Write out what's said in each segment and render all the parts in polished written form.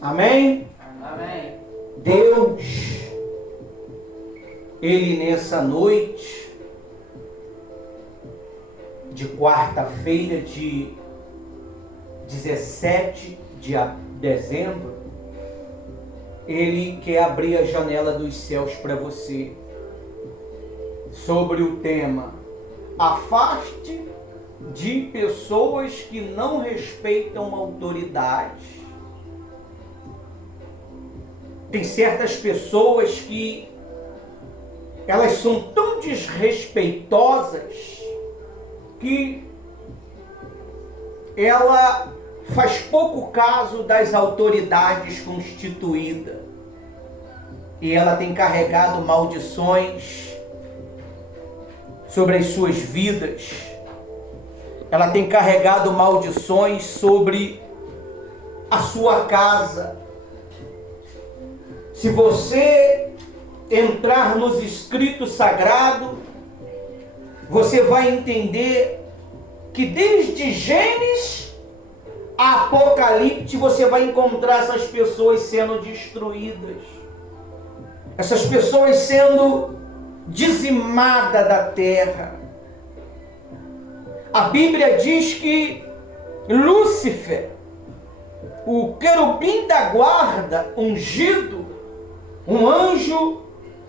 Amém? Amém. Deus, Ele nessa noite de quarta-feira de 17 de dezembro, Ele quer abrir a janela dos céus para você sobre o tema: afaste de pessoas que não respeitam a autoridade. Tem certas pessoas que elas são tão desrespeitosas que ela faz pouco caso das autoridades constituídas. E ela tem carregado maldições sobre as suas vidas. Ela tem carregado maldições sobre a sua casa. Se você entrar nos escritos sagrados, você vai entender que desde Gênesis a Apocalipse você vai encontrar essas pessoas sendo destruídas. Essas pessoas sendo dizimadas da terra. A Bíblia diz que Lúcifer, o querubim da guarda, ungido, um anjo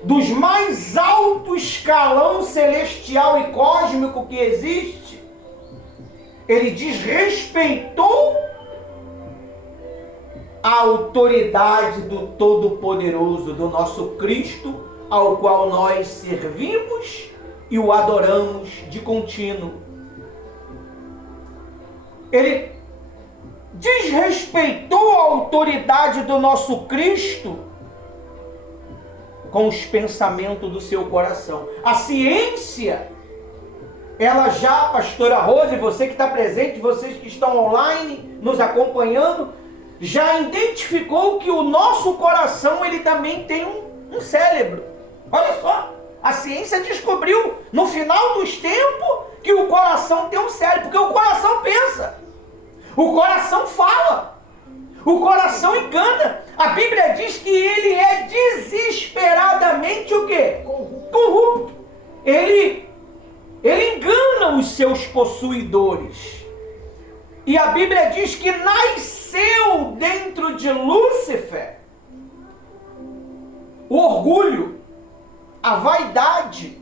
dos mais alto escalão celestial e cósmico que existe, ele desrespeitou a autoridade do Todo-Poderoso, do nosso Cristo, ao qual nós servimos e o adoramos de contínuo. Ele desrespeitou a autoridade do nosso Cristo com os pensamentos do seu coração. A ciência, ela já, pastora Rose, você que está presente, vocês que estão online nos acompanhando, já identificou que o nosso coração, ele também tem um cérebro. Olha só, a ciência descobriu no final dos tempos que o coração tem um cérebro, porque o coração pensa, o coração fala, o coração engana. A Bíblia diz que ele é desesperadamente o quê? Corrupto. Ele engana os seus possuidores. E a Bíblia diz que nasceu dentro de Lúcifer o orgulho, a vaidade,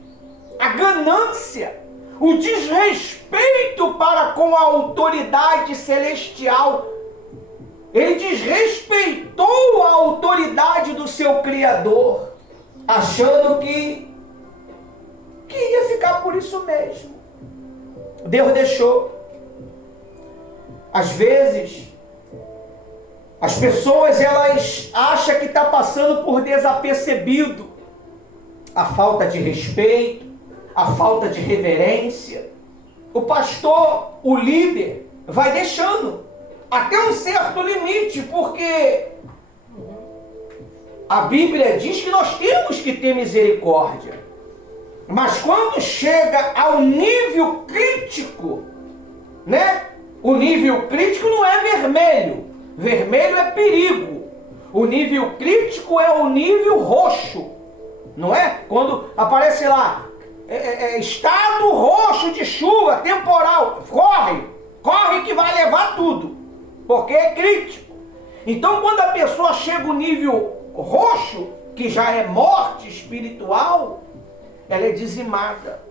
a ganância, o desrespeito para com a autoridade celestial. Ele desrespeitou a autoridade do seu Criador, achando que ia ficar por isso mesmo. Deus deixou. Às vezes, as pessoas elas acham que está passando por desapercebido a falta de respeito, a falta de reverência. O pastor, o líder, vai deixando até um certo limite, porque a Bíblia diz que nós temos que ter misericórdia. Mas quando chega ao nível crítico, né? O nível crítico não é vermelho. Vermelho é perigo. O nível crítico é o nível roxo. Não é? Quando aparece lá, estado roxo de chuva, temporal. Corre que vai levar tudo. Porque é crítico. Então quando a pessoa chega ao nível roxo, que já é morte espiritual, ela é dizimada.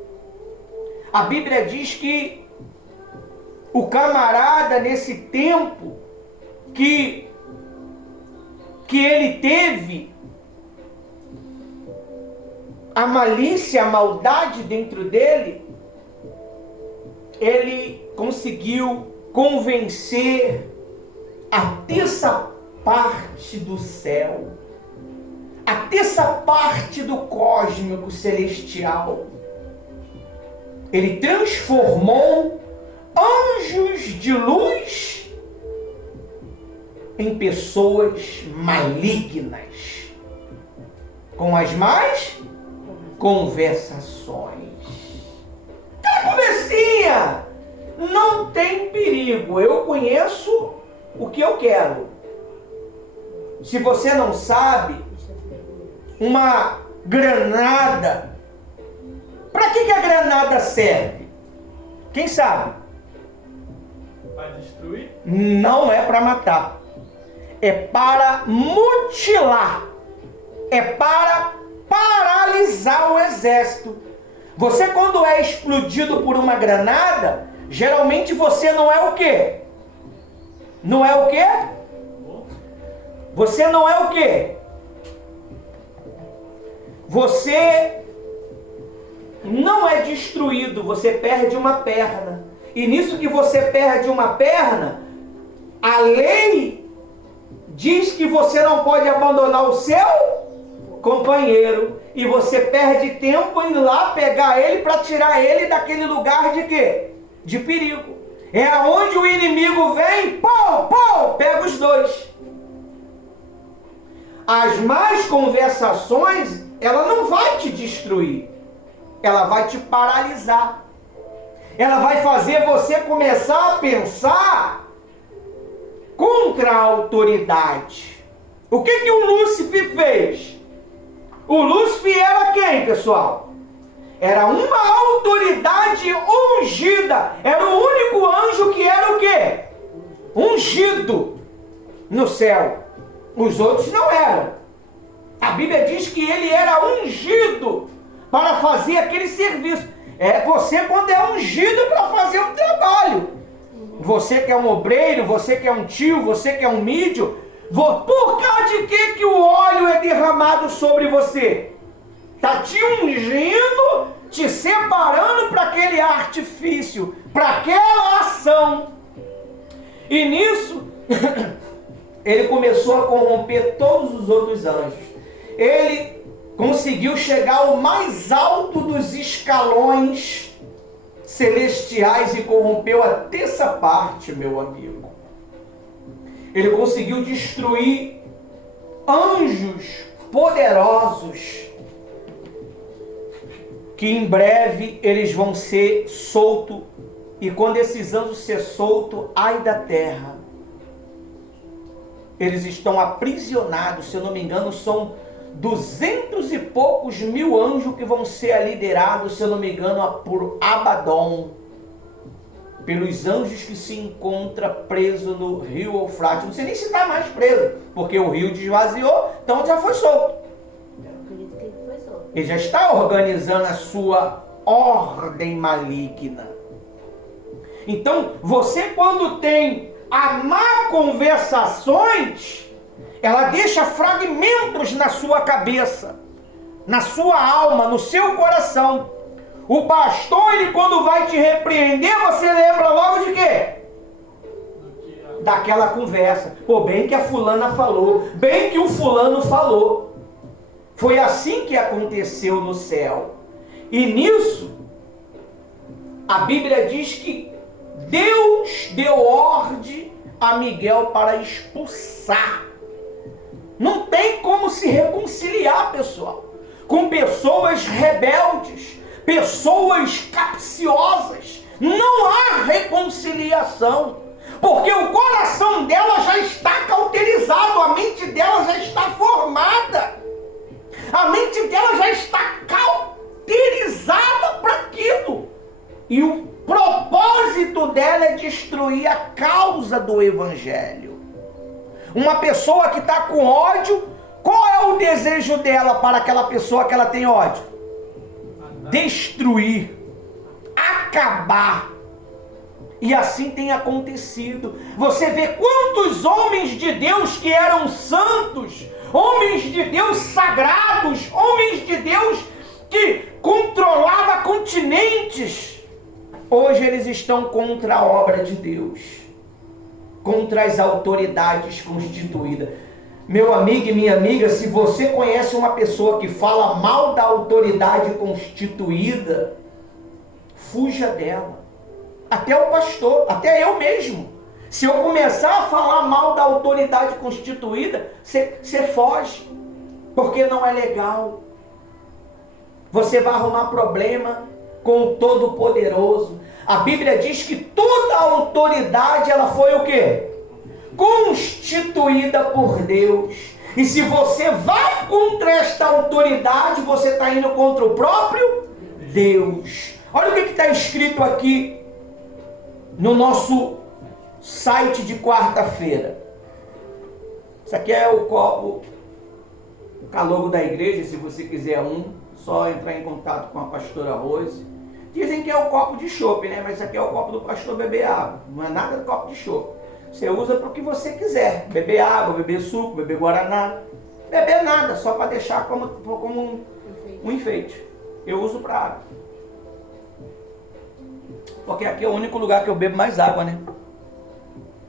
A Bíblia diz que o camarada, nesse tempo que ele teve a malícia, a maldade dentro dele, ele conseguiu convencer a terça parte do céu, a terça parte do cósmico celestial. Ele transformou anjos de luz em pessoas malignas, com as más conversações. Aquela conversinha não tem perigo. Eu conheço o que eu quero. se você não sabe, uma granada. Para que a granada serve? Quem sabe? Para destruir? Não é para matar. É para mutilar. É para paralisar o exército. Você, quando é explodido por uma granada, geralmente você não é o quê? Não é o quê? Você não é o quê? Você não é destruído, você perde uma perna. E nisso que você perde uma perna, a lei diz que você não pode abandonar o seu companheiro. E você perde tempo em ir lá pegar ele para tirar ele daquele lugar de quê? De perigo. É aonde o inimigo vem, pau, pau, pega os dois. As más conversações, ela não vai te destruir. Ela vai te paralisar. Ela vai fazer você começar a pensar contra a autoridade. O que o Lúcifer fez? O Lúcifer era quem, pessoal? Era uma autoridade ungida. Era o único anjo que era o quê? Ungido no céu. Os outros não eram. A Bíblia diz que ele era ungido para fazer aquele serviço. É você quando é ungido para fazer um trabalho. Você que é um obreiro, você que é um tio, você que é um mídio, por causa de que o óleo é derramado sobre você? Está te ungindo, te separando para aquele artifício, para aquela ação. E nisso, ele começou a corromper todos os outros anjos. Ele conseguiu chegar ao mais alto dos escalões celestiais e corrompeu a terça parte, meu amigo. Ele conseguiu destruir anjos poderosos, que em breve eles vão ser soltos, e quando esses anjos ser soltos, ai da terra. Eles estão aprisionados, se eu não me engano, são 200 e poucos mil anjos que vão ser liderados, se eu não me engano, por Abaddon, pelos anjos que se encontram presos no rio Eufrates. Não sei nem se está mais preso, porque o rio desvaziou, então já foi solto. Eu acredito que ele foi solto. Ele já está organizando a sua ordem maligna. Então, você quando tem a má conversações, ela deixa fragmentos na sua cabeça, na sua alma, no seu coração. O pastor, ele quando vai te repreender, você lembra logo de quê? Daquela conversa. Pô, bem que a fulana falou, bem que o fulano falou. Foi assim que aconteceu no céu. E nisso, a Bíblia diz que Deus deu ordem a Miguel para expulsar. Não tem como se reconciliar, pessoal, com pessoas rebeldes, pessoas capciosas. Não há reconciliação, porque o coração dela já está cauterizado, a mente dela já está formada, a mente dela já está cauterizada para aquilo. E o propósito dela é destruir a causa do Evangelho. Uma pessoa que está com ódio, qual é o desejo dela para aquela pessoa que ela tem ódio? Destruir, acabar. E assim tem acontecido. Você vê quantos homens de Deus que eram santos, homens de Deus sagrados, homens de Deus que controlavam continentes, hoje eles estão contra a obra de Deus, contra as autoridades constituídas. Meu amigo e minha amiga, se você conhece uma pessoa que fala mal da autoridade constituída, fuja dela. Até o pastor, até eu mesmo. Se eu começar a falar mal da autoridade constituída, você foge, porque não é legal. Você vai arrumar problema com o Todo-Poderoso. A Bíblia diz que toda a autoridade, ela foi o quê? Constituída por Deus. E se você vai contra esta autoridade, você está indo contra o próprio Deus. Olha o que está escrito aqui no nosso site de quarta-feira. Isso aqui é o copo logo da igreja. Se você quiser só entrar em contato com a pastora Rose. Dizem que é o copo de chopp, né? Mas isso aqui é o copo do pastor beber água. Não é nada do copo de chopp. Você usa para o que você quiser. Beber água, beber suco, beber guaraná. Beber nada, só para deixar como um enfeite. Eu uso para água. Porque aqui é o único lugar que eu bebo mais água, né?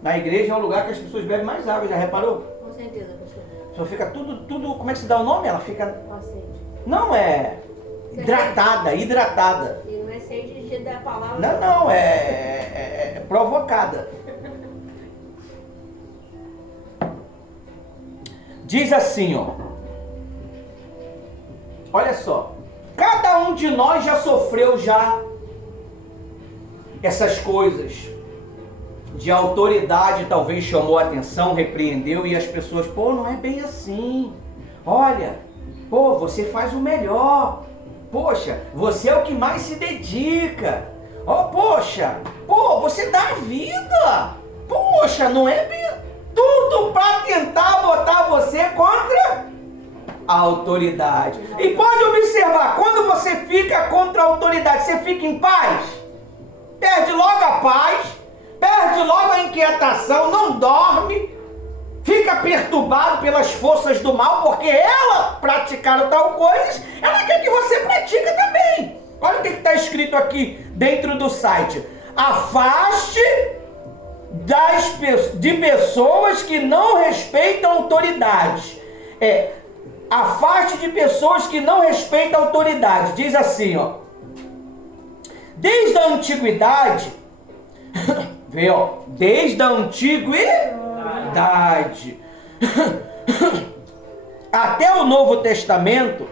Na igreja é o lugar que as pessoas bebem mais água, já reparou? Com certeza, pastor. Só fica tudo, como é que se dá o nome? Ela fica... Sede. Não, é hidratada. E não é sede da palavra. Não, é provocada. Diz assim, ó. Olha só. Cada um de nós já sofreu essas coisas de autoridade, talvez chamou a atenção, repreendeu, e as pessoas, não é bem assim. Olha, você faz o melhor. Poxa, você é o que mais se dedica. Você dá a vida. Poxa, não é bem... Tudo para tentar botar você contra a autoridade. E pode observar, quando você fica contra a autoridade, você fica em paz? Perde logo a paz, perde logo a inquietação, não dorme, fica perturbado pelas forças do mal, porque ela praticaram tal coisa, ela quer que você pratique também. Olha o que está escrito aqui dentro do site. Afaste de pessoas que não respeitam autoridades. Afaste de pessoas que não respeitam autoridade. Diz assim, ó. Desde a antiguidade, vê, ó, desde a antiguidade até o Novo Testamento,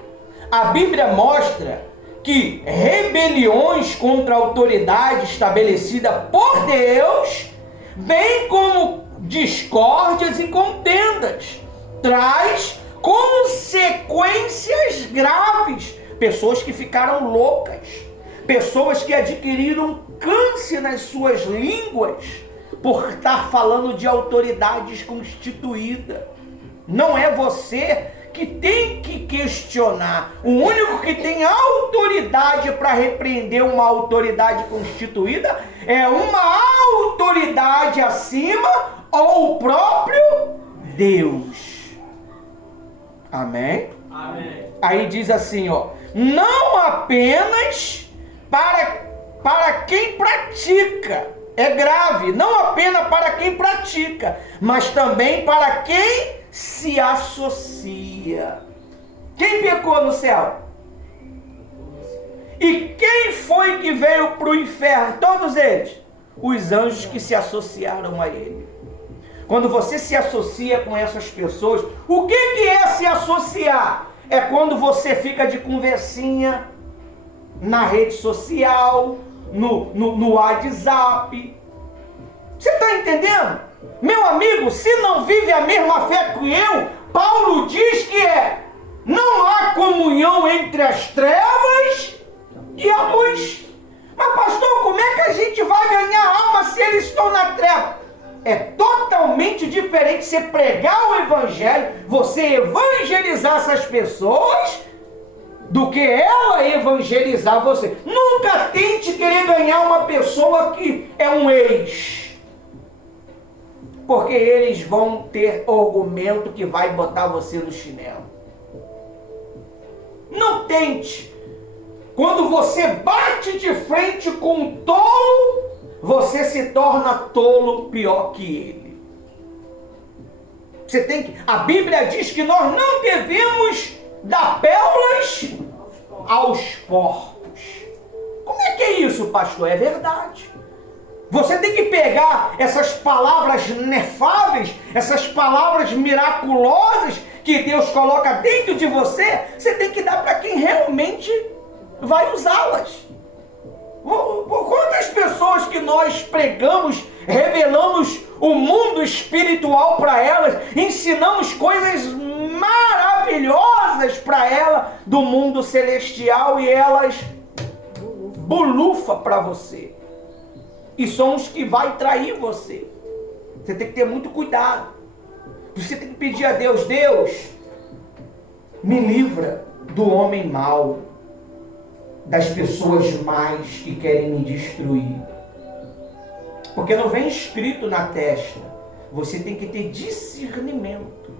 a Bíblia mostra que rebeliões contra a autoridade estabelecida por Deus, bem como discórdias e contendas, traz consequências graves. Pessoas que ficaram loucas, pessoas que adquiriram câncer nas suas línguas por estar falando de autoridades constituídas. Não é você que tem que questionar. O único que tem autoridade para repreender uma autoridade constituída é uma autoridade acima ou o próprio Deus. Amém? Amém. Aí diz assim, ó, não apenas para quem pratica, é grave, não apenas para quem pratica, mas também para quem se associa. Quem pecou no céu? E quem foi que veio para o inferno? Todos eles. Os anjos que se associaram a ele. Quando você se associa com essas pessoas, o que é se associar? É quando você fica de conversinha na rede social, no WhatsApp. Você está entendendo? Meu amigo, se não vive a mesma fé que eu, Paulo diz que não há comunhão entre as trevas e a luz. Mas pastor, como é que a gente vai ganhar alma se eles estão na treva? É totalmente diferente você pregar o evangelho, você evangelizar essas pessoas, do que ela evangelizar você. Nunca tente querer ganhar uma pessoa que é um ex. Porque eles vão ter argumento que vai botar você no chinelo. Não tente. Quando você bate de frente com um tolo, você se torna tolo pior que ele. A Bíblia diz que nós não devemos dar pérolas aos porcos. Como é que é isso, pastor? É verdade. Você tem que pegar essas palavras inefáveis, essas palavras miraculosas que Deus coloca dentro de você, você tem que dar para quem realmente vai usá-las. Quantas pessoas que nós pregamos, revelamos o mundo espiritual para elas, ensinamos coisas maravilhosas para ela do mundo celestial e elas bulufa para você. E são os que vai trair você. Você tem que ter muito cuidado. Você tem que pedir a Deus, Deus, me livra do homem mau, das pessoas más que querem me destruir. Porque não vem escrito na testa. Você tem que ter discernimento.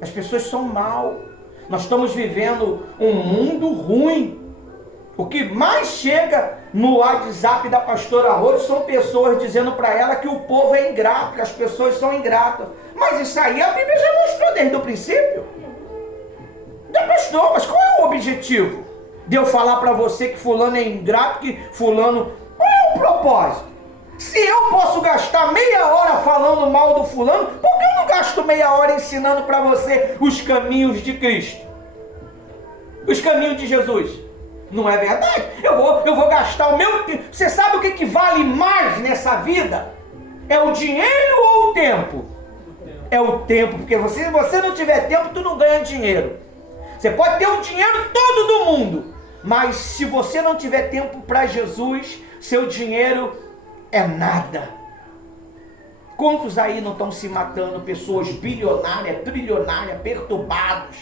As pessoas são mal. Nós estamos vivendo um mundo ruim. O que mais chega no WhatsApp da pastora Rose são pessoas dizendo para ela que o povo é ingrato, que as pessoas são ingratas. Mas isso aí a Bíblia já mostrou desde o princípio. Já mostrou, mas qual é o objetivo? De eu falar para você que fulano é ingrato, que fulano... Qual é o propósito? Se eu posso gastar meia hora falando mal do fulano, por que eu não gasto meia hora ensinando para você os caminhos de Cristo? Os caminhos de Jesus? Não é verdade? Eu vou gastar o meu tempo. Você sabe o que vale mais nessa vida? É o dinheiro ou o tempo? É o tempo, porque se você não tiver tempo, tu não ganha dinheiro. Você pode ter o dinheiro todo do mundo, mas se você não tiver tempo para Jesus, seu dinheiro é nada. Quantos aí não estão se matando? Pessoas bilionárias, trilionárias, perturbados,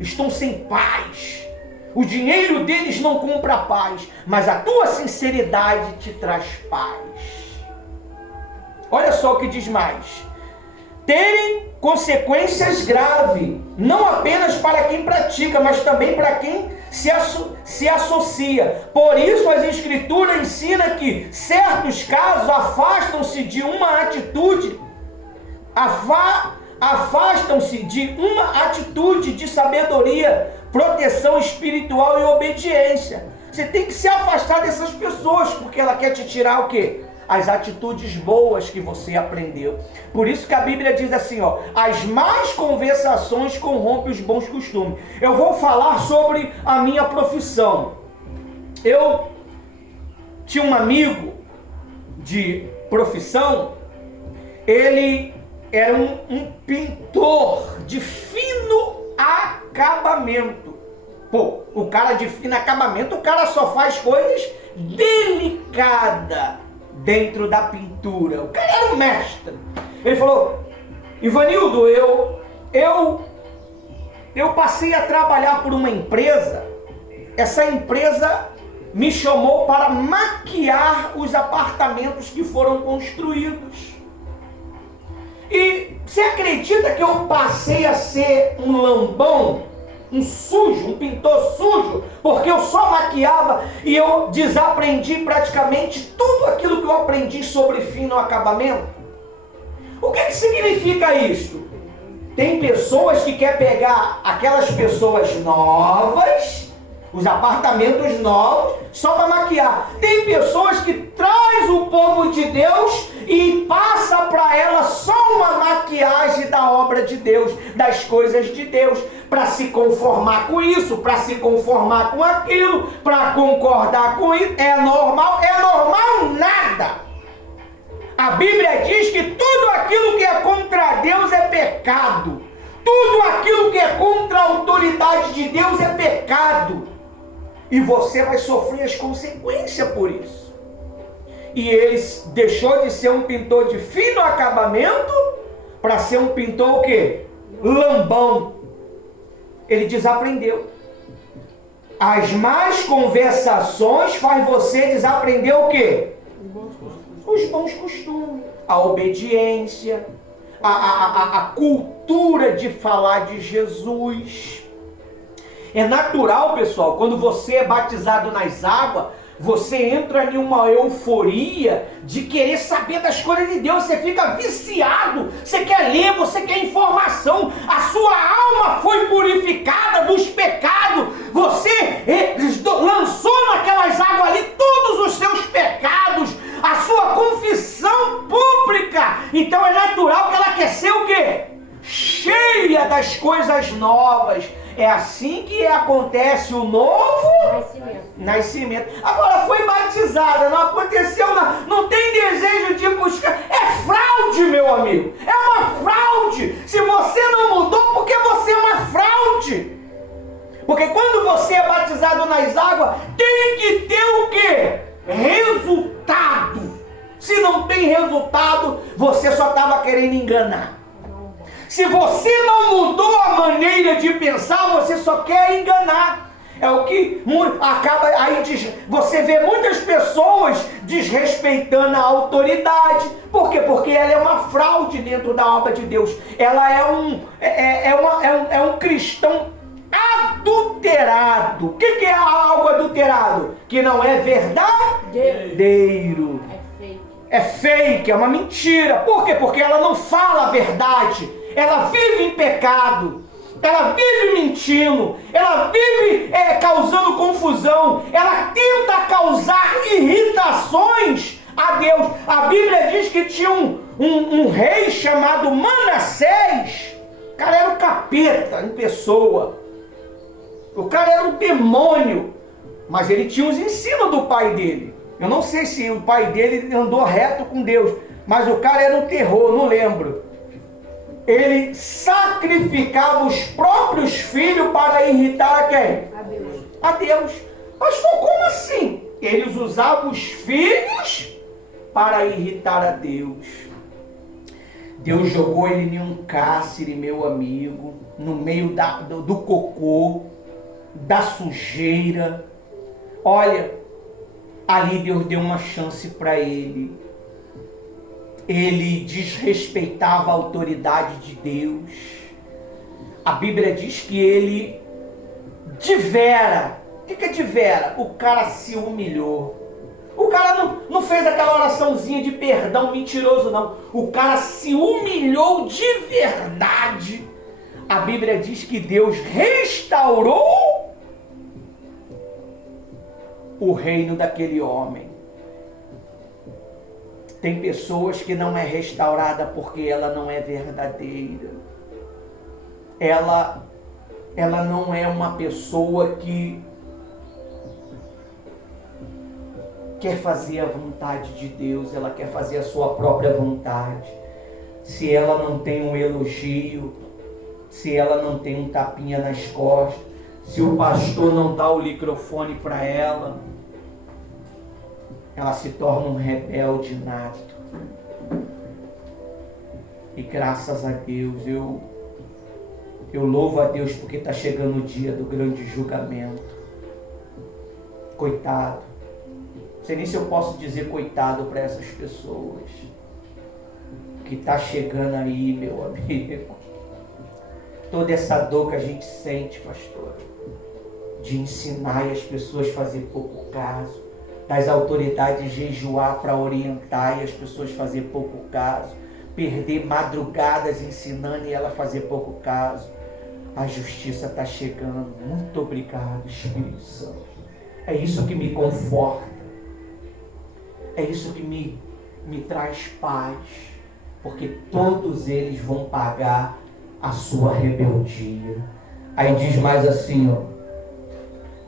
estão sem paz. O dinheiro deles não compra paz, mas a tua sinceridade te traz paz. Olha só o que diz mais. Terem consequências graves, não apenas para quem pratica, mas também para quem se associa. Por isso as Escrituras ensinam que certos casos afastam-se de uma atitude, de sabedoria, proteção espiritual e obediência. Você tem que se afastar dessas pessoas, porque ela quer te tirar o quê? As atitudes boas que você aprendeu. Por isso que a Bíblia diz assim, ó, as más conversações corrompem os bons costumes. Eu vou falar sobre a minha profissão. Eu tinha um amigo de profissão, ele era um pintor de fino acabamento. Pô, o cara de fino acabamento, o cara só faz coisas delicadas dentro da pintura. O cara era um mestre. Ele falou, Ivanildo, eu passei a trabalhar por uma empresa. Essa empresa me chamou para maquiar os apartamentos que foram construídos. E você acredita que eu passei a ser um lambão, um sujo, um pintor sujo, porque eu só maquiava e eu desaprendi praticamente tudo aquilo que eu aprendi sobre fino acabamento? O que significa isso? Tem pessoas que querem pegar aquelas pessoas novas, os apartamentos novos, só para maquiar. Tem pessoas que traz o povo de Deus e passa para ela só uma maquiagem da obra de Deus, das coisas de Deus, para se conformar com isso, para se conformar com aquilo, para concordar com isso. É normal? É normal nada. A Bíblia diz que tudo aquilo que é contra Deus é pecado. Tudo aquilo que é contra a autoridade de Deus é pecado. E você vai sofrer as consequências por isso. E ele deixou de ser um pintor de fino acabamento para ser um pintor o quê? Lambão. Ele desaprendeu. As más conversações faz você desaprender o quê? Os bons costumes, a obediência, a cultura de falar de Jesus. É natural, pessoal, quando você é batizado nas águas, você entra em uma euforia de querer saber das coisas de Deus, você fica viciado, você quer ler, você quer informação, a sua alma foi purificada dos pecados, você lançou naquelas águas ali todos os seus pecados, a sua confissão pública, então é natural que ela quer ser o quê? Cheia das coisas novas. É assim que acontece o novo nascimento. Agora foi batizada, não aconteceu nada, não tem desejo de buscar. É fraude, meu amigo. É uma fraude. Se você não mudou, porque você é uma fraude. sem resultado, você só estava querendo enganar. Se você não mudou a maneira de pensar, você só quer enganar. É o que acaba aí. Você vê muitas pessoas desrespeitando a autoridade. Por quê? Porque ela é uma fraude dentro da obra de Deus. Ela é um cristão adulterado. O que é algo adulterado? Que não é verdadeiro. É fake, é uma mentira. Por quê? Porque ela não fala a verdade. Ela vive em pecado. Ela vive mentindo. Ela vive causando confusão. Ela tenta causar irritações a Deus. A Bíblia diz que tinha um rei chamado Manassés. O cara era o capeta em pessoa. O cara era um demônio. Mas ele tinha os ensinos do pai dele. Eu não sei se o pai dele andou reto com Deus, mas o cara era um terror, não lembro. Ele sacrificava os próprios filhos para irritar a quem? A Deus. Pastor, como assim? Eles usavam os filhos para irritar a Deus. Deus jogou ele em um cárcere, meu amigo, no meio do cocô, da sujeira. Olha, ali Deus deu uma chance para ele. Ele desrespeitava a autoridade de Deus. A Bíblia diz que ele o que é divera? O cara se humilhou. O cara não fez aquela oraçãozinha de perdão mentiroso, não. O cara se humilhou de verdade. A Bíblia diz que Deus restaurou o reino daquele homem. Tem pessoas que não é restaurada porque ela não é verdadeira. Ela não é uma pessoa que quer fazer a vontade de Deus, ela quer fazer a sua própria vontade. Se ela não tem um elogio, se ela não tem um tapinha nas costas, se o pastor não dá o microfone para ela se torna um rebelde nato. E graças a Deus, eu louvo a Deus porque está chegando o dia do grande julgamento. Coitado. Não sei nem se eu posso dizer coitado para essas pessoas. Que está chegando aí, meu amigo. Toda essa dor que a gente sente, pastor. De ensinar e as pessoas fazer pouco caso. Das autoridades jejuar para orientar e as pessoas fazer pouco caso. Perder madrugadas ensinando e ela fazer pouco caso. A justiça está chegando. Muito obrigado, Espírito Santo. É isso que me conforta. É isso que me traz paz. Porque todos eles vão pagar a sua rebeldia. Aí diz mais assim, ó.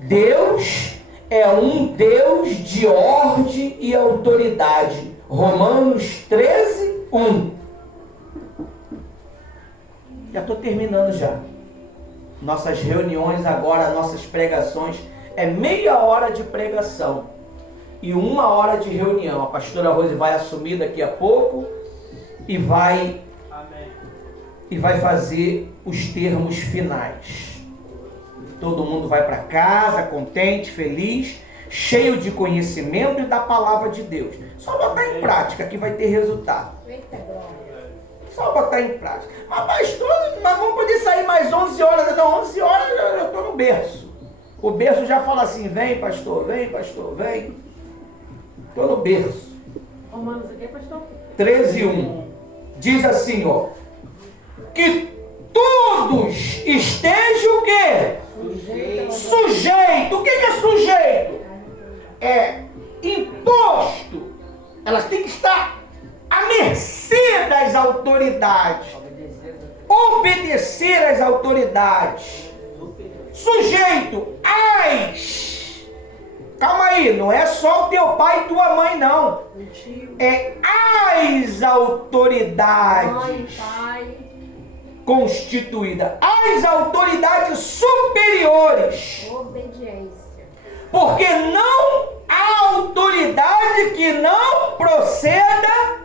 Deus é um Deus de ordem e autoridade. Romanos 13, 1. Já estou terminando já. Nossas reuniões agora, nossas pregações, é meia hora de pregação e 1 hora de reunião. A pastora Rose vai assumir daqui a pouco e vai fazer os termos finais. Todo mundo vai para casa contente, feliz, cheio de conhecimento e da palavra de Deus. Só botar em prática que vai ter resultado. Só botar em prática. Mas pastor, nós vamos poder sair mais 11 horas. Então 11 horas eu estou no berço. O berço já fala assim, vem pastor, vem. Estou no berço. Romanos aqui, pastor? 13, 1. Diz assim, ó. Que todos estejam o quê? Sujeito. O que é sujeito? É imposto. Elas têm que estar à mercê das autoridades. Obedecer às autoridades. Sujeito às. Calma aí, não é só o teu pai e tua mãe, não. É às autoridades. Mãe, pai. Constituída. Às autoridades superiores. Obediência. Porque não há autoridade que não proceda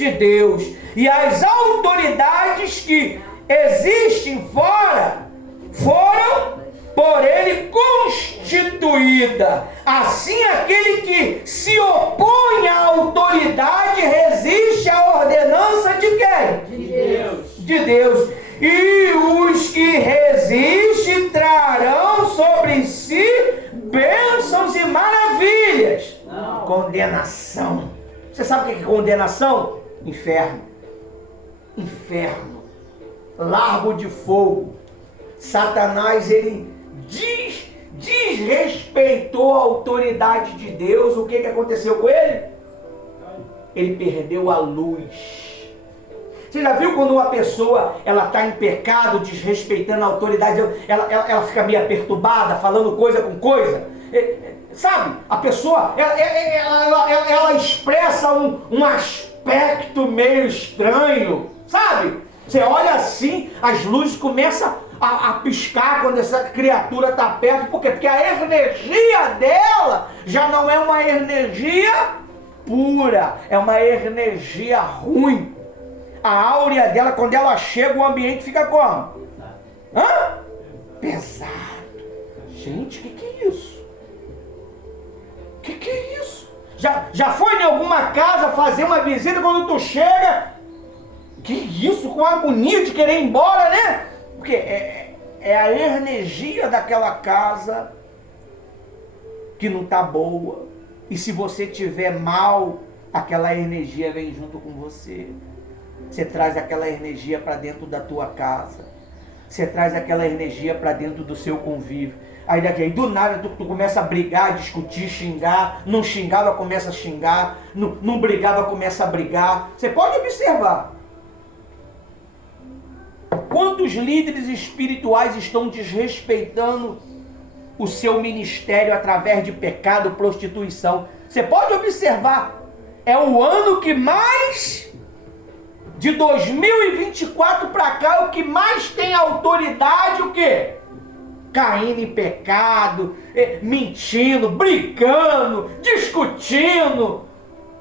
de Deus. E as autoridades que existem fora foram por ele constituída. Assim, aquele que se opõe à autoridade resiste à ordenança de quem? De Deus. De Deus. E os que resistem trarão sobre si bênçãos e maravilhas. Não. Condenação. Você sabe o que é condenação? Inferno. Inferno. Largo de fogo. Satanás, ele desrespeitou a autoridade de Deus. O que aconteceu com ele? Ele perdeu a luz. Você já viu quando uma pessoa ela está em pecado, desrespeitando a autoridade, ela fica meio perturbada, falando coisa com coisa? Sabe? A pessoa, ela expressa um aspecto meio estranho, sabe? Você olha assim, as luzes começam a piscar quando essa criatura está perto. Por quê? Porque a energia dela já não é uma energia pura, é uma energia ruim. A áurea dela, quando ela chega, o ambiente fica como? Hã? Pesado. Gente, o que é isso? O que é isso? Já foi em alguma casa fazer uma visita, quando tu chega, que isso? Com agonia de querer ir embora, né? Porque é a energia daquela casa que não está boa. E se você tiver mal, aquela energia vem junto com você. Você traz aquela energia para dentro da tua casa. Você traz aquela energia para dentro do seu convívio. Aí daqui, do nada tu começa a brigar, discutir, xingar. Não xingava, começa a xingar. Não brigava, começa a brigar. Você pode observar. Quantos líderes espirituais estão desrespeitando o seu ministério através de pecado, prostituição? Você pode observar. É o ano que mais... De 2024 para cá, é o que mais tem autoridade, o quê? Caindo em pecado, mentindo, brigando, discutindo.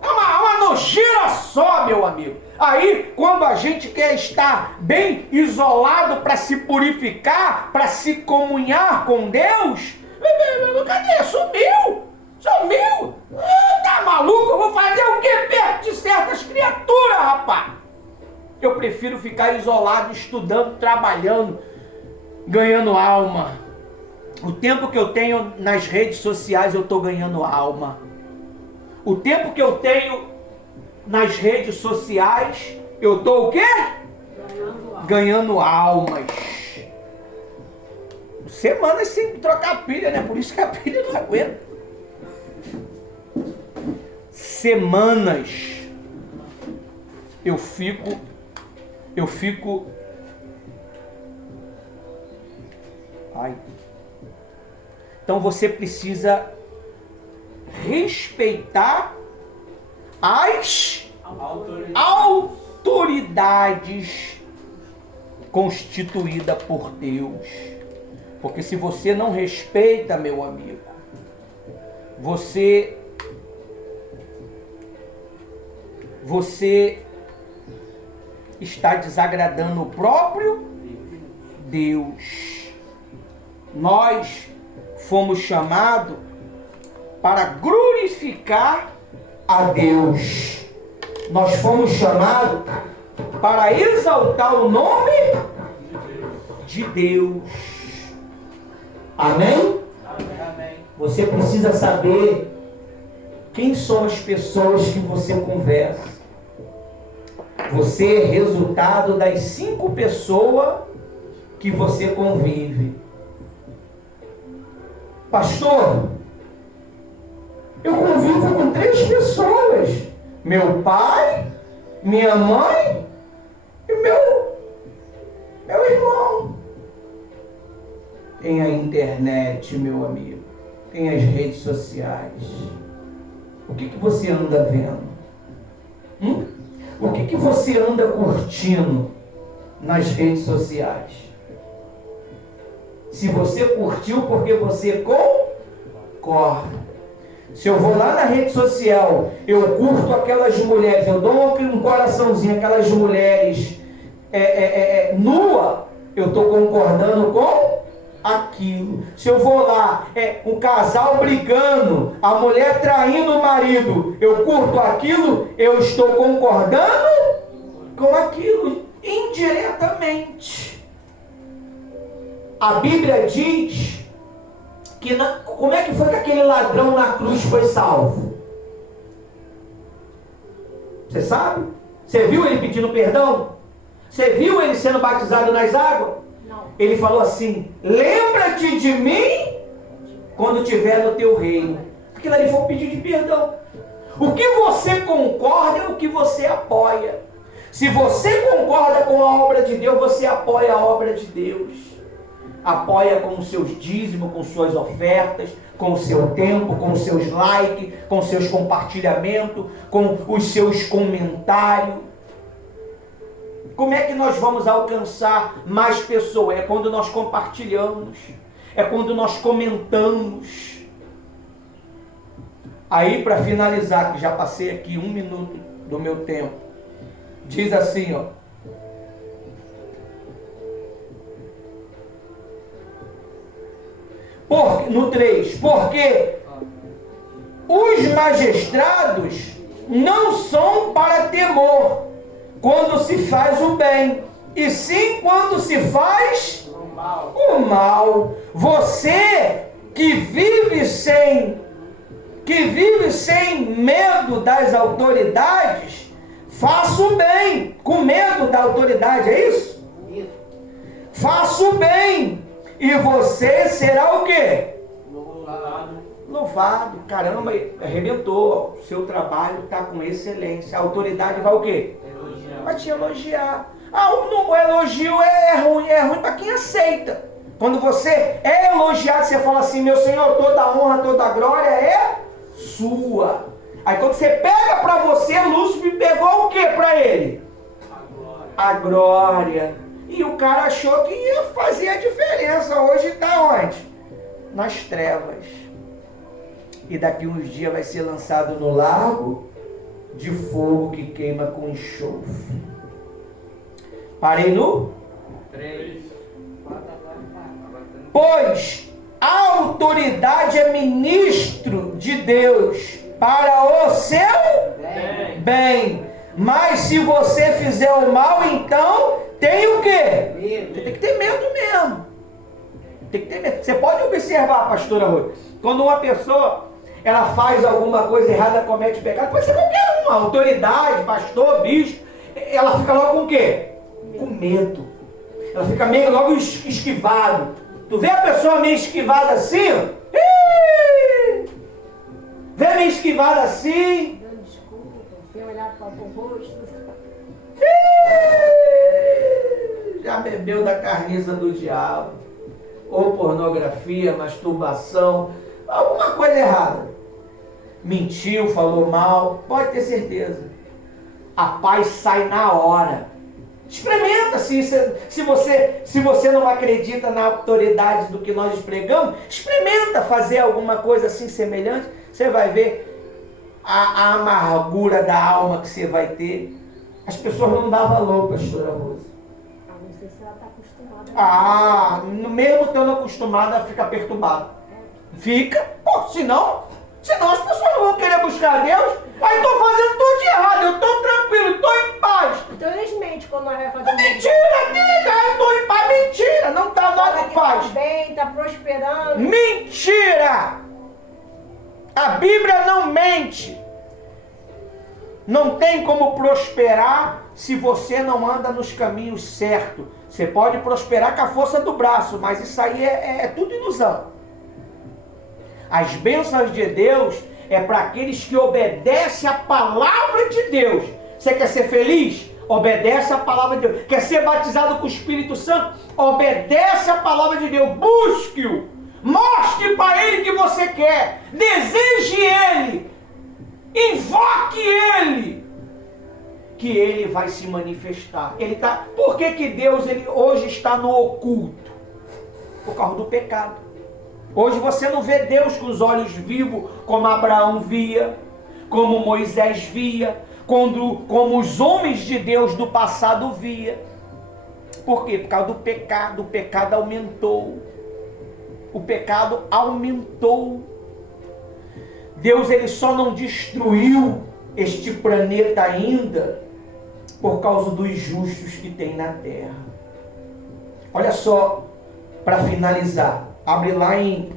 É uma nojeira só, meu amigo. Aí, quando a gente quer estar bem isolado para se purificar, para se comunhar com Deus, cadê? Sumiu! Sumiu! Tá maluco? Eu vou fazer o que perto de certas criaturas, rapaz? Eu prefiro ficar isolado, estudando, trabalhando, ganhando alma. O tempo que eu tenho nas redes sociais, eu estou ganhando alma. O tempo que eu tenho nas redes sociais, eu estou o quê? Ganhando almas. Semanas sem trocar pilha, né? Por isso que a pilha não aguenta. Semanas eu fico... Ai. Então você precisa respeitar as autoridades constituídas por Deus. Porque se você não respeita, meu amigo, você está desagradando o próprio Deus. Nós fomos chamados para glorificar a Deus. Nós fomos chamados para exaltar o nome de Deus. Amém? Amém. Você precisa saber quem são as pessoas que você conversa. Você é resultado das 5 pessoas que você convive. Pastor, eu convivo com 3 pessoas. Meu pai, minha mãe e meu irmão. Tem a internet, meu amigo. Tem as redes sociais. O que você anda vendo? O que você anda curtindo nas redes sociais? Se você curtiu porque você concorda. Se eu vou lá na rede social, eu curto aquelas mulheres, eu dou um coraçãozinho, aquelas mulheres nua, eu estou concordando com aquilo. Se eu vou lá, um casal brigando, a mulher traindo o marido, eu curto aquilo, eu estou concordando com aquilo, indiretamente. A Bíblia diz que como é que foi que aquele ladrão na cruz foi salvo? Você sabe? Você viu ele pedindo perdão? Você viu ele sendo batizado nas águas? Não. Ele falou assim: lembra-te de mim quando estiver no teu reino. Aquilo ali foi um pedido de perdão. O que você concorda é o que você apoia. Se você concorda com a obra de Deus, você apoia a obra de Deus. Apoia com os seus dízimos, com suas ofertas, com o seu tempo, com os seus likes, com os seus compartilhamentos, com os seus comentários. Como é que nós vamos alcançar mais pessoas? É quando nós compartilhamos, é quando nós comentamos. Aí, para finalizar, que já passei aqui 1 minuto do meu tempo, diz assim, ó. No 3, porque os magistrados não são para temor quando se faz o bem, e sim quando se faz o mal. Você que vive sem medo das autoridades, faça o bem com medo da autoridade, é isso? Faça o bem e você será o quê? Louvado. Caramba, arrebentou. O seu trabalho está com excelência. A autoridade vai o quê? Vai te elogiar. O elogio é ruim para quem aceita. Quando você é elogiado, você fala assim: meu Senhor, toda a honra, toda a glória é sua. Aí quando você pega para você, Lúcifer pegou o que para ele? A glória. E o cara achou que ia fazer a diferença. Hoje está onde? Nas trevas. E daqui uns dias vai ser lançado no lago de fogo que queima com enxofre. Parei no 3. Pois a autoridade é ministro de Deus para o seu bem. Mas se você fizer o mal, então tem o quê? Você tem que ter medo mesmo. Tem que ter medo. Você pode observar, pastora Rui, quando uma pessoa ela faz alguma coisa errada, comete pecado, pode ser qualquer uma, autoridade, pastor, bispo, ela fica logo com o quê? Com medo. Ela fica meio logo esquivado. Tu vê a pessoa meio esquivada assim, ó. Vê meio esquivada assim. Dando desculpa, sem olhar para o rosto. Já bebeu da carniça do diabo. Ou pornografia, masturbação, alguma coisa errada. Mentiu, falou mal, pode ter certeza. A paz sai na hora. Experimenta, assim, se você não acredita na autoridade do que nós pregamos, experimenta fazer alguma coisa assim semelhante, você vai ver a amargura da alma que você vai ter. As pessoas não dão valor, pastora Rosa. Não sei se ela está acostumada. Mesmo estando acostumada, fica perturbada. Fica, senão as pessoas não vão querer buscar Deus. Aí estou fazendo tudo de errado, eu estou tranquilo, estou em paz. Então eles mentem quando nós vamos fazer Mentira, eu estou em paz, mentira, não está nada em paz. Está bem, está prosperando. Mentira! A Bíblia não mente. Não tem como prosperar se você não anda nos caminhos certos. Você pode prosperar com a força do braço, mas isso aí é tudo ilusão. As bênçãos de Deus é para aqueles que obedecem a palavra de Deus. Você quer ser feliz? Obedece a palavra de Deus. Quer ser batizado com o Espírito Santo? Obedece a palavra de Deus. Busque-o. Mostre para Ele que você quer. Deseje Ele. Invoque Ele. Que Ele vai se manifestar. Por que Deus hoje está no oculto? Por causa do pecado. Hoje você não vê Deus com os olhos vivos, como Abraão via, como Moisés via, como os homens de Deus do passado via. Por quê? Por causa do pecado. O pecado aumentou. O pecado aumentou. Deus, ele só não destruiu este planeta ainda por causa dos justos que tem na terra. Olha só, para finalizar, abre lá em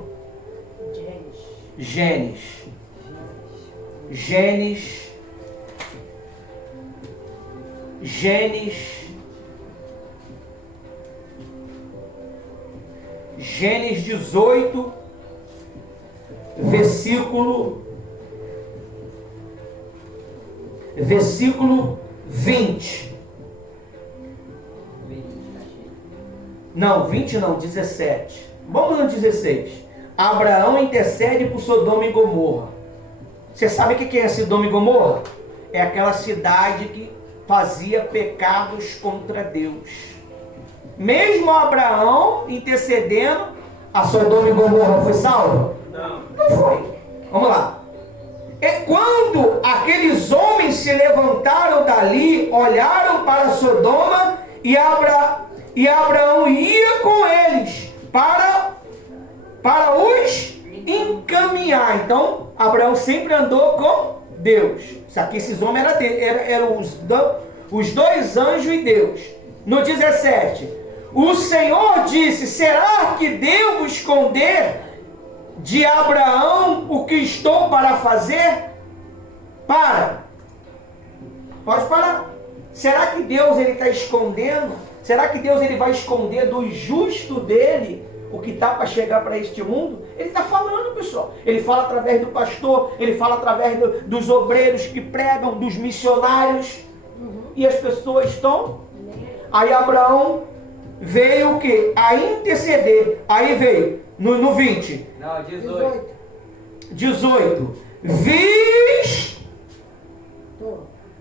Gênesis 18, versículo 20. Não, 20 não, 17. Vamos no 16. Abraão intercede por Sodoma e Gomorra. Você sabe o que é Sodoma e Gomorra? É aquela cidade que fazia pecados contra Deus. Mesmo Abraão intercedendo, a Sodoma e Gomorra foi salva? Não foi. Vamos lá. E quando aqueles homens se levantaram dali, olharam para Sodoma e Abraão ia com eles para os encaminhar. Então, Abraão sempre andou com Deus. Isso aqui, esses homens eram os dois anjos e Deus. No 17, o Senhor disse: será que devo esconder de Abraão o que estou para fazer? Pode parar. Será que Deus está escondendo? Será que Deus vai esconder do justo dele o que está para chegar para este mundo? Ele está falando, pessoal. Ele fala através do pastor, ele fala através dos obreiros que pregam, dos missionários. E as pessoas estão. Aí Abraão veio o quê? A interceder. Aí veio no 20. Não, 18. 18.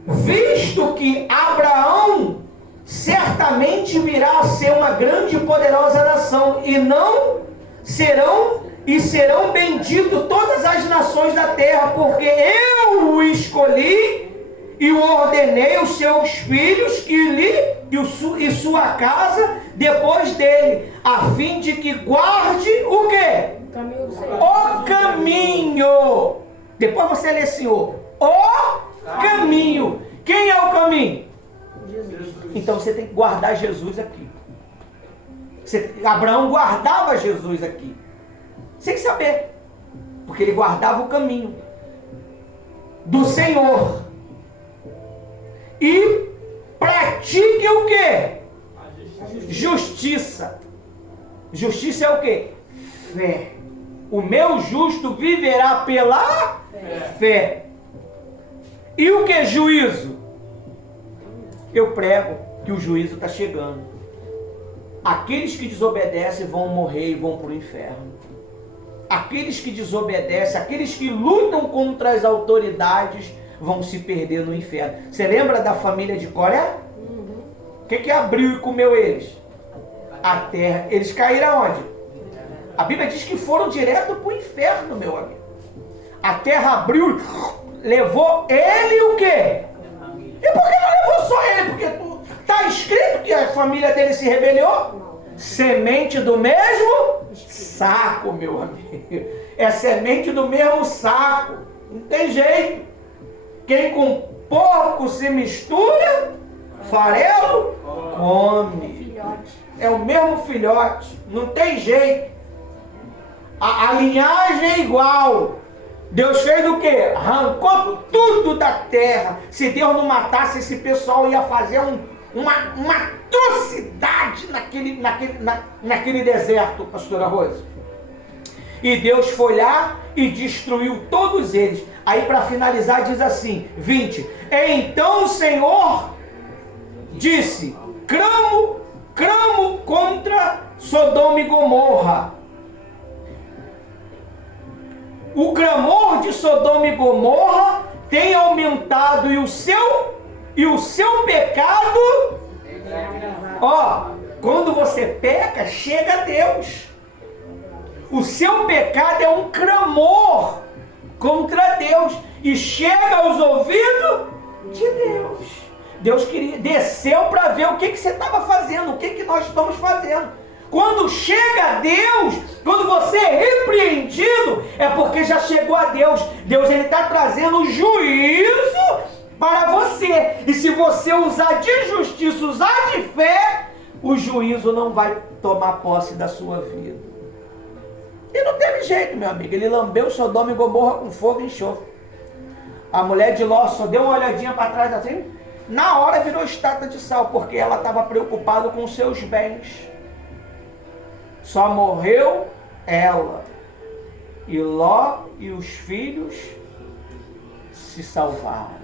Visto que Abraão certamente virá a ser uma grande e poderosa nação, serão benditos todas as nações da terra, porque eu o escolhi e o ordenei os seus filhos e sua casa depois dele, a fim de que guarde o quê? O caminho. Depois você lê, Senhor, o caminho. Quem é o caminho? Jesus. Então você tem que guardar Jesus aqui. Abraão guardava Jesus aqui. Você tem que saber. Porque ele guardava o caminho do Senhor. E pratique o quê? Justiça. Justiça é o quê? Fé. O meu justo viverá pela fé. E o que é juízo? Eu prego que o juízo está chegando. Aqueles que desobedecem vão morrer e vão para o inferno. Aqueles que desobedecem, aqueles que lutam contra as autoridades, vão se perder no inferno. Você lembra da família de Coré? O que abriu e comeu eles? A terra. Eles caíram aonde? A Bíblia diz que foram direto para o inferno, meu amigo. A terra abriu, levou ele o quê? E por que não levou só ele? Porque está escrito que a família dele se rebelou? Semente do mesmo saco, meu amigo. É semente do mesmo saco. Não tem jeito. Quem com porco se mistura, farelo come. É o mesmo filhote. Não tem jeito. A linhagem é igual. Deus fez o quê? Arrancou tudo da terra. Se Deus não matasse esse pessoal, ia fazer uma atrocidade naquele deserto, pastora Rose. E Deus foi lá e destruiu todos eles. Aí para finalizar diz assim, 20. Então o Senhor disse, clamo contra Sodoma e Gomorra. O clamor de Sodoma e Gomorra tem aumentado e o seu pecado, quando você peca, chega a Deus. O seu pecado é um clamor contra Deus e chega aos ouvidos de Deus. Deus desceu para ver o que você estava fazendo, o que nós estamos fazendo. Quando chega a Deus, quando você é repreendido, é porque já chegou a Deus. Deus está trazendo juízo para você. E se você usar de justiça, usar de fé, o juízo não vai tomar posse da sua vida. E não teve jeito, meu amigo. Ele lambeu Sodoma e Gomorra com fogo e enxofre. A mulher de Ló só deu uma olhadinha para trás assim, na hora virou estátua de sal, porque ela estava preocupada com os seus bens. Só morreu ela. E Ló e os filhos se salvaram.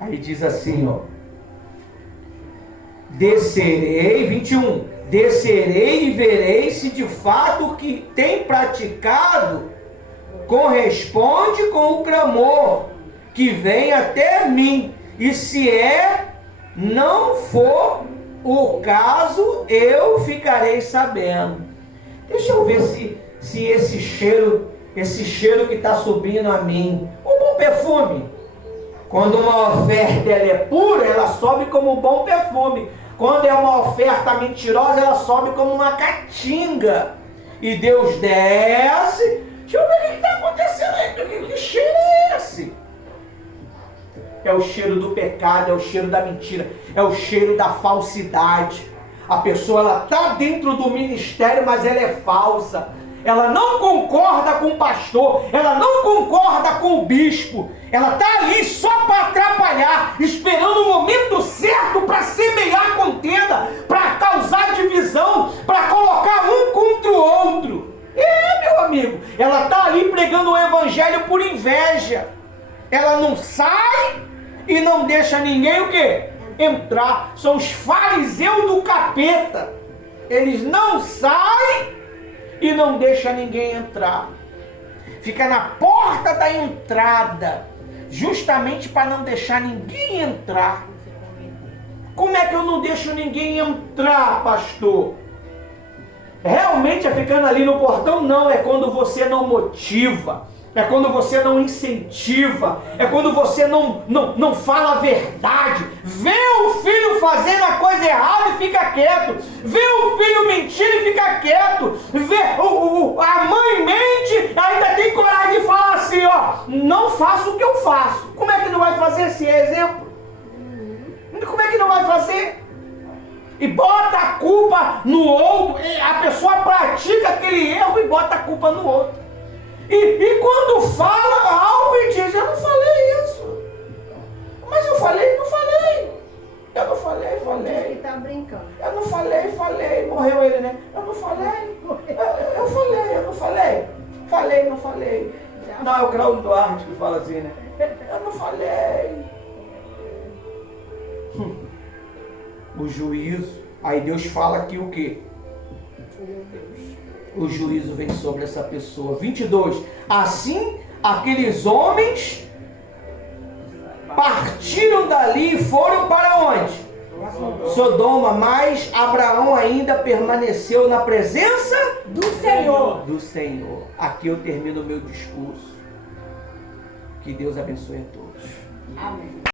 Aí diz assim, ó. Descerei, 21. Descerei e verei se de fato o que tem praticado corresponde com o clamor que vem até mim. E se não for o caso, eu ficarei sabendo. Deixa eu ver se esse cheiro que está subindo a mim, um bom perfume. Quando uma oferta ela é pura, ela sobe como um bom perfume. Quando é uma oferta mentirosa, ela sobe como uma caatinga. E Deus desce. Deixa eu ver o que está acontecendo aí. Que cheiro é esse? É o cheiro do pecado, é o cheiro da mentira, é o cheiro da falsidade. A pessoa, ela está dentro do ministério, mas ela é falsa. Ela não concorda com o pastor, ela não concorda com o bispo. Ela está ali só para atrapalhar, esperando o momento certo para semear contenda, para causar divisão, para colocar um contra o outro. Meu amigo, ela está ali pregando o evangelho por inveja. Ela não sai e não deixa ninguém o quê? Entrar. São os fariseus do capeta. Eles não saem e não deixam ninguém entrar. Fica na porta da entrada, justamente para não deixar ninguém entrar. Como é que eu não deixo ninguém entrar, pastor? Realmente é ficando ali no portão? Não, é quando você não motiva. É quando você não incentiva, é quando você não fala a verdade. Vê o filho fazendo a coisa errada e fica quieto. Vê o filho mentindo e fica quieto. Vê a mãe mente, ainda tem coragem de falar assim, ó, não faço o que eu faço. Como é que não vai fazer esse exemplo? Como é que não vai fazer? E bota a culpa no outro. A pessoa pratica aquele erro e bota a culpa no outro. E quando fala algo e diz, eu não falei isso. Mas eu falei, não falei. Eu não falei, falei. Ele tá brincando. Eu não falei, falei. Morreu ele, né? Eu não falei. Eu falei, eu não falei. Falei, não falei. Não, é o Cláudio Duarte que fala assim, né? Eu não falei. O juízo. Aí Deus fala aqui o quê? O juízo vem sobre essa pessoa. 22. Assim, aqueles homens partiram dali e foram para onde? Sodoma, mas Abraão ainda permaneceu na presença do Senhor. Do Senhor. Aqui eu termino o meu discurso. Que Deus abençoe a todos. Amém.